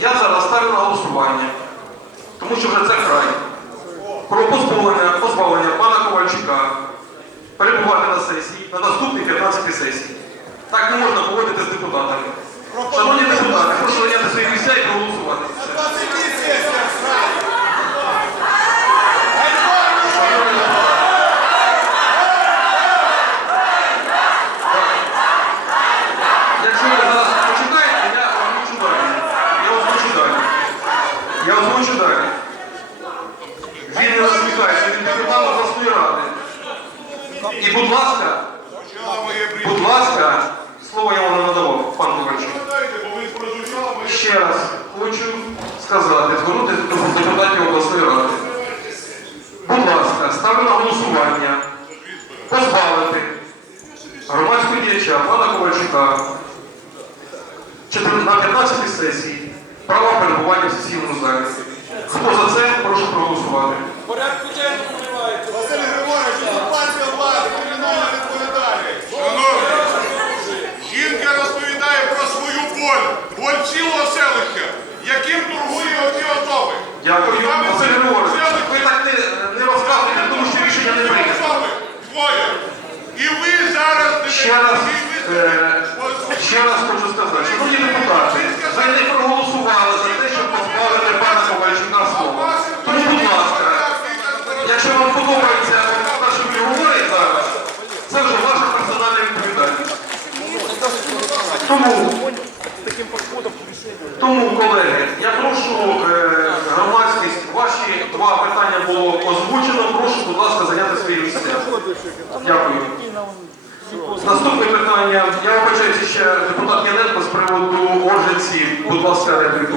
Я зараз ставлю на голосування, тому що вже це край. Про позбавлення, позбавлення пана Ковальчука перебувати на сесії на наступній 15 сесії. Так не можна поводити з депутатами. Шановні депутати, прошу зайняти свої місця і проголосувати. Якщо ви зараз почитаєте, я озвучу далі. Я озвучу далі. Я озвучу далі. Він не розмікається, він депутат обласної ради. І, будь ласка, будь ласка, слово я вам надавав, пан Ковальчук. Ще раз хочу сказати, звернутися до депутатів обласної ради. Будь ласка, ставлю на голосування позбавити громадського діяча пана Ковальчука на 15 сесії права перебування в сесійному залі. Хто за це, прошу проголосувати. Василь Григорович, узурпація влади, кримінальна відповідальність. Шановні, жінка розповідає про свою боль, боль цілого селища, яким торгує оці особи. Дякую, Василь Григорович. Ви так не, не розказуєте, тому що рішення не прийнято. двоє. І ви зараз не Ще раз, е, ще раз хочу сказати, шановні депутати, ви не проголосували за те, щоб позбавити пана Ковальчука слова. Тому, будь ласка, якщо вам подобається те, що ви говорите зараз, це вже ваша персональна відповідальність. Тому, тому, колеги, я прошу е, громадськість, ваші два питання було озвучено. Прошу, будь ласка, зайняти свої місця. Дякую. Наступне питання. Я вибачаюся ще депутат Яненко з приводу Оржиці. Будь ласка, репліку.